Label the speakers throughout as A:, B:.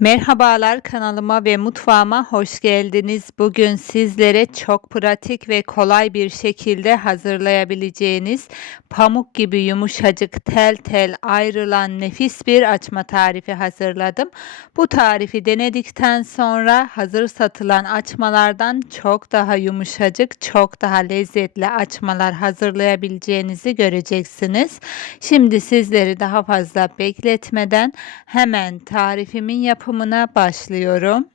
A: Merhabalar kanalıma ve mutfağıma hoş geldiniz. Bugün sizlere çok pratik ve kolay bir şekilde hazırlayabileceğiniz pamuk gibi yumuşacık tel tel ayrılan nefis bir açma tarifi hazırladım. Bu tarifi denedikten sonra hazır satılan açmalardan çok daha yumuşacık, çok daha lezzetli açmalar hazırlayabileceğinizi göreceksiniz. Şimdi sizleri daha fazla bekletmeden hemen tarifimin yapımı yapımına başlıyorum.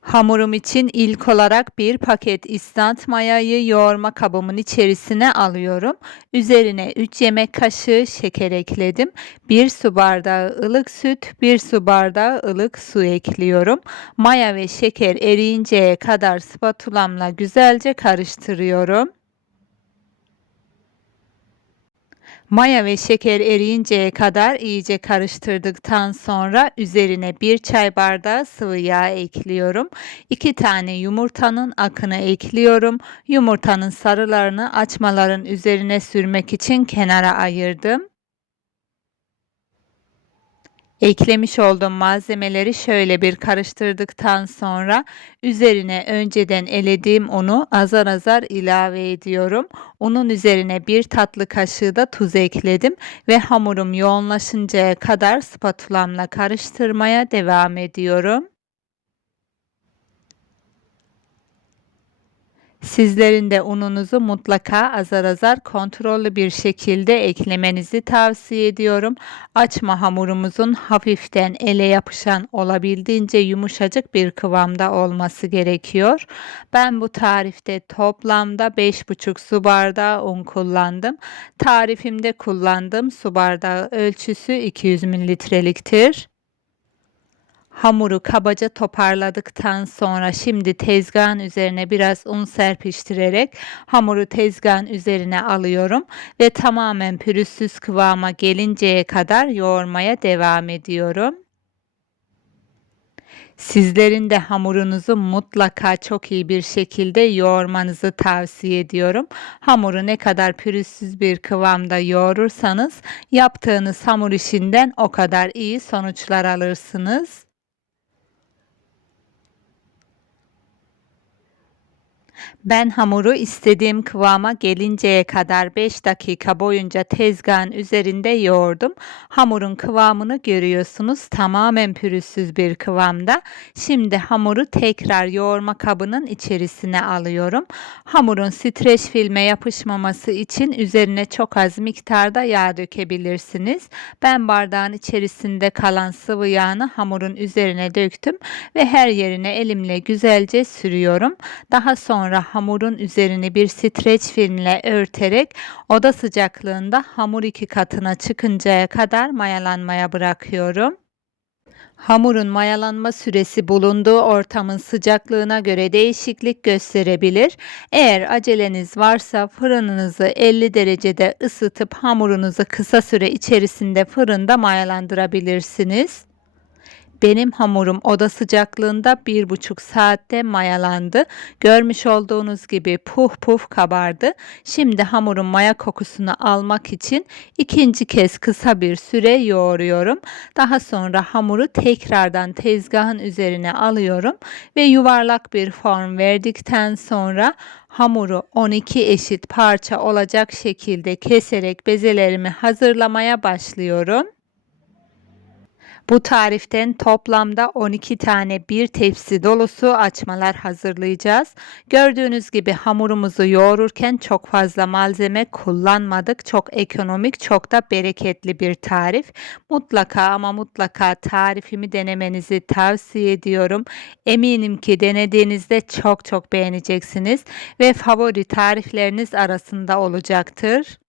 A: Hamurum için ilk olarak bir paket istant mayayı yoğurma kabımın içerisine alıyorum. Üzerine 3 yemek kaşığı şeker ekledim. 1 su bardağı ılık süt, 1 su bardağı ılık su ekliyorum. Maya ve şeker eriyinceye kadar spatulamla güzelce karıştırıyorum. Maya ve şeker eriyinceye kadar iyice karıştırdıktan sonra üzerine bir çay bardağı sıvı yağ ekliyorum. 2 tane yumurtanın akını ekliyorum. Yumurtanın sarılarını açmaların üzerine sürmek için kenara ayırdım. Eklemiş olduğum malzemeleri şöyle bir karıştırdıktan sonra üzerine önceden elediğim unu azar azar ilave ediyorum. Unun üzerine bir tatlı kaşığı da tuz ekledim ve hamurum yoğunlaşıncaya kadar spatulamla karıştırmaya devam ediyorum. Sizlerin de ununuzu mutlaka azar azar kontrollü bir şekilde eklemenizi tavsiye ediyorum. Açma hamurumuzun hafiften ele yapışan olabildiğince yumuşacık bir kıvamda olması gerekiyor. Ben bu tarifte toplamda 5,5 su bardağı un kullandım. Tarifimde kullandığım su bardağı ölçüsü 200 mililitreliktir. Hamuru kabaca toparladıktan sonra şimdi tezgahın üzerine biraz un serpiştirerek hamuru tezgahın üzerine alıyorum ve tamamen pürüzsüz kıvama gelinceye kadar yoğurmaya devam ediyorum. Sizlerin de hamurunuzu mutlaka çok iyi bir şekilde yoğurmanızı tavsiye ediyorum. Hamuru ne kadar pürüzsüz bir kıvamda yoğurursanız yaptığınız hamur işinden o kadar iyi sonuçlar alırsınız. Ben hamuru istediğim kıvama gelinceye kadar 5 dakika boyunca tezgahın üzerinde yoğurdum. Hamurun kıvamını görüyorsunuz. Tamamen pürüzsüz bir kıvamda. Şimdi hamuru tekrar yoğurma kabının içerisine alıyorum. Hamurun streç filme yapışmaması için üzerine çok az miktarda yağ dökebilirsiniz. Ben bardağın içerisinde kalan sıvı yağını hamurun üzerine döktüm ve her yerine elimle güzelce sürüyorum. Daha sonra hamurun üzerini bir streç filmle örterek oda sıcaklığında hamur iki katına çıkıncaya kadar mayalanmaya bırakıyorum. Hamurun mayalanma süresi bulunduğu ortamın sıcaklığına göre değişiklik gösterebilir. Eğer aceleniz varsa fırınınızı 50 derecede ısıtıp hamurunuzu kısa süre içerisinde fırında mayalandırabilirsiniz. Benim hamurum oda sıcaklığında bir buçuk saatte mayalandı. Görmüş olduğunuz gibi puf puf kabardı. Şimdi hamurun maya kokusunu almak için ikinci kez kısa bir süre yoğuruyorum. Daha sonra hamuru tekrardan tezgahın üzerine alıyorum ve yuvarlak bir form verdikten sonra hamuru 12 eşit parça olacak şekilde keserek bezelerimi hazırlamaya başlıyorum. Bu tariften toplamda 12 tane bir tepsi dolusu açmalar hazırlayacağız. Gördüğünüz gibi hamurumuzu yoğururken çok fazla malzeme kullanmadık. Çok ekonomik, çok da bereketli bir tarif. Mutlaka ama mutlaka tarifimi denemenizi tavsiye ediyorum. Eminim ki denediğinizde çok çok beğeneceksiniz ve favori tarifleriniz arasında olacaktır.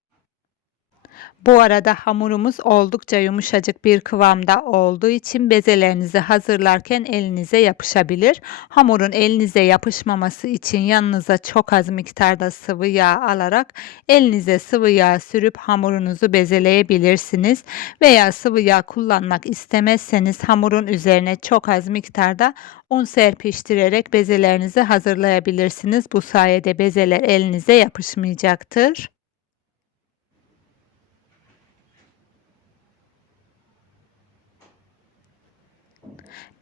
A: Bu arada hamurumuz oldukça yumuşacık bir kıvamda olduğu için bezelerinizi hazırlarken elinize yapışabilir. Hamurun elinize yapışmaması için yanınıza çok az miktarda sıvı yağ alarak elinize sıvı yağ sürüp hamurunuzu bezeleyebilirsiniz. Veya sıvı yağ kullanmak istemezseniz hamurun üzerine çok az miktarda un serpiştirerek bezelerinizi hazırlayabilirsiniz. Bu sayede bezeler elinize yapışmayacaktır.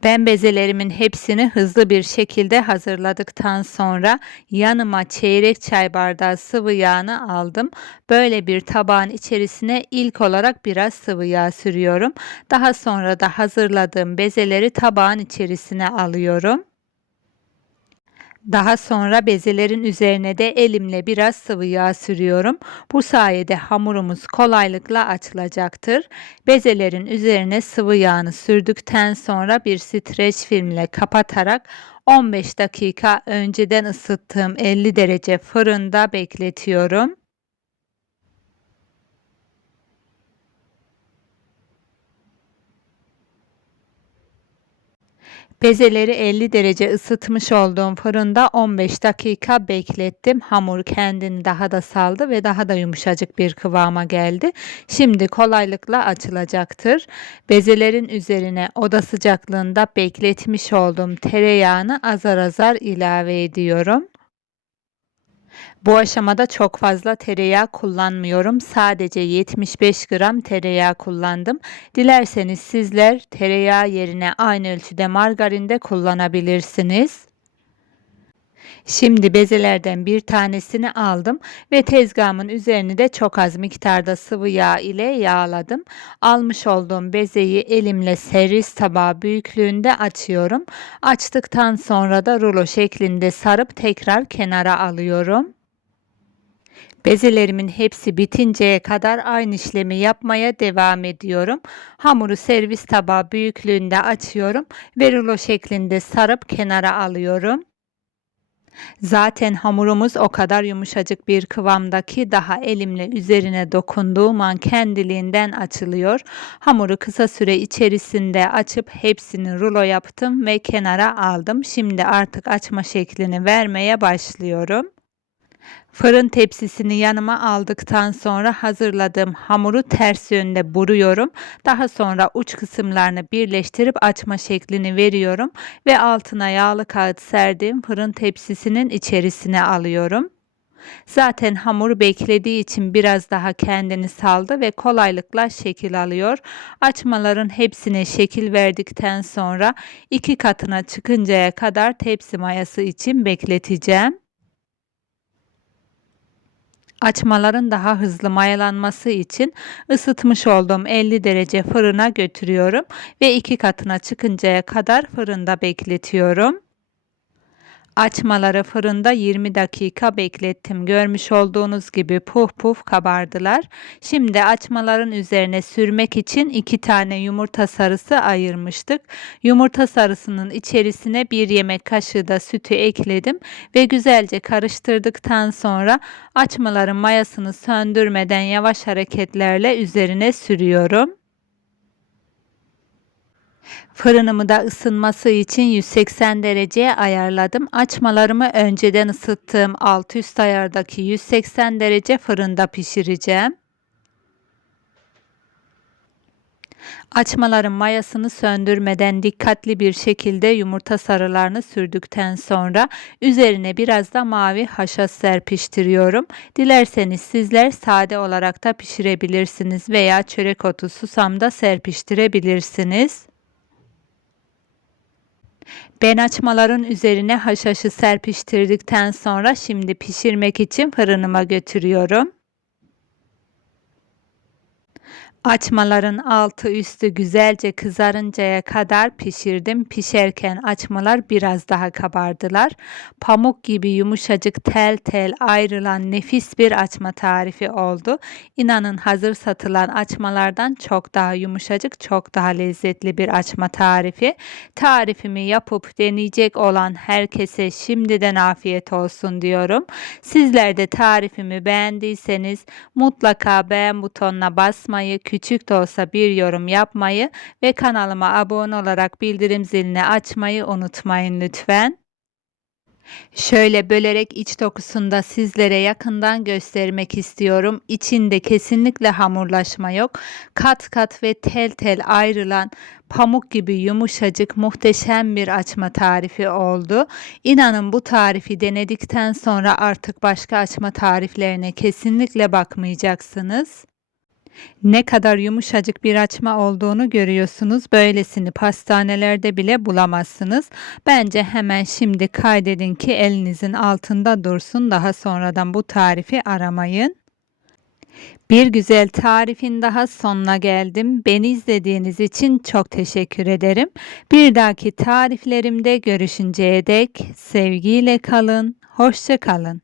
A: Ben bezelerimin hepsini hızlı bir şekilde hazırladıktan sonra yanıma çeyrek çay bardağı sıvı yağını aldım. Böyle bir tabağın içerisine ilk olarak biraz sıvı yağ sürüyorum. Daha sonra da hazırladığım bezeleri tabağın içerisine alıyorum. Daha sonra bezelerin üzerine de elimle biraz sıvı yağ sürüyorum. Bu sayede hamurumuz kolaylıkla açılacaktır. Bezelerin üzerine sıvı yağını sürdükten sonra bir streç filmle kapatarak 15 dakika önceden ısıttığım 50 derece fırında bekletiyorum. Bezeleri 50 derece ısıtmış olduğum fırında 15 dakika beklettim. Hamur kendini daha da saldı ve daha da yumuşacık bir kıvama geldi. Şimdi kolaylıkla açılacaktır. Bezelerin üzerine oda sıcaklığında bekletmiş olduğum tereyağını azar azar ilave ediyorum. Bu aşamada çok fazla tereyağı kullanmıyorum. Sadece 75 gram tereyağı kullandım. Dilerseniz sizler tereyağı yerine aynı ölçüde margarin de kullanabilirsiniz. Şimdi bezelerden bir tanesini aldım ve tezgahımın üzerini de çok az miktarda sıvı yağ ile yağladım. Almış olduğum bezeyi elimle servis tabağı büyüklüğünde açıyorum. Açtıktan sonra da rulo şeklinde sarıp tekrar kenara alıyorum. Bezelerimin hepsi bitinceye kadar aynı işlemi yapmaya devam ediyorum. Hamuru servis tabağı büyüklüğünde açıyorum ve rulo şeklinde sarıp kenara alıyorum. Zaten hamurumuz o kadar yumuşacık bir kıvamda ki daha elimle üzerine dokunduğum an kendiliğinden açılıyor. Hamuru kısa süre içerisinde açıp hepsini rulo yaptım ve kenara aldım. Şimdi artık açma şeklini vermeye başlıyorum. Fırın tepsisini yanıma aldıktan sonra hazırladığım hamuru ters yönde buruyorum. Daha sonra uç kısımlarını birleştirip açma şeklini veriyorum ve altına yağlı kağıt serdiğim fırın tepsisinin içerisine alıyorum. Zaten hamur beklediği için biraz daha kendini saldı ve kolaylıkla şekil alıyor. Açmaların hepsine şekil verdikten sonra iki katına çıkıncaya kadar tepsi mayası için bekleteceğim. Açmaların daha hızlı mayalanması için ısıtmış olduğum 50 derece fırına götürüyorum ve iki katına çıkıncaya kadar fırında bekletiyorum. Açmaları fırında 20 dakika beklettim. Görmüş olduğunuz gibi puf puf kabardılar. Şimdi açmaların üzerine sürmek için 2 tane yumurta sarısı ayırmıştık. Yumurta sarısının içerisine 1 yemek kaşığı da sütü ekledim ve güzelce karıştırdıktan sonra açmaların mayasını söndürmeden yavaş hareketlerle üzerine sürüyorum. Fırınımı da ısınması için 180 dereceye ayarladım. Açmalarımı önceden ısıttığım alt üst ayardaki 180 derece fırında pişireceğim. Açmaların mayasını söndürmeden dikkatli bir şekilde yumurta sarılarını sürdükten sonra üzerine biraz da mavi haşhaş serpiştiriyorum. Dilerseniz sizler sade olarak da pişirebilirsiniz veya çörek otu susam da serpiştirebilirsiniz. Ben açmaların üzerine haşhaşı serpiştirdikten sonra şimdi pişirmek için fırınıma götürüyorum. Açmaların altı üstü güzelce kızarıncaya kadar pişirdim. Pişerken açmalar biraz daha kabardılar. Pamuk gibi yumuşacık tel tel ayrılan nefis bir açma tarifi oldu. İnanın hazır satılan açmalardan çok daha yumuşacık, çok daha lezzetli bir açma tarifi. Tarifimi yapıp deneyecek olan herkese şimdiden afiyet olsun diyorum. Sizler de tarifimi beğendiyseniz mutlaka beğen butonuna basmayı, küçük de olsa bir yorum yapmayı ve kanalıma abone olarak bildirim zilini açmayı unutmayın lütfen. Şöyle bölerek iç dokusunu da sizlere yakından göstermek istiyorum. İçinde kesinlikle hamurlaşma yok. Kat kat ve tel tel ayrılan pamuk gibi yumuşacık muhteşem bir açma tarifi oldu. İnanın bu tarifi denedikten sonra artık başka açma tariflerine kesinlikle bakmayacaksınız. Ne kadar yumuşacık bir açma olduğunu görüyorsunuz. Böylesini pastanelerde bile bulamazsınız. Bence hemen şimdi kaydedin ki elinizin altında dursun. Daha sonradan bu tarifi aramayın. Bir güzel tarifin daha sonuna geldim. Beni izlediğiniz için çok teşekkür ederim. Bir dahaki tariflerimde görüşünceye dek sevgiyle kalın, hoşça kalın.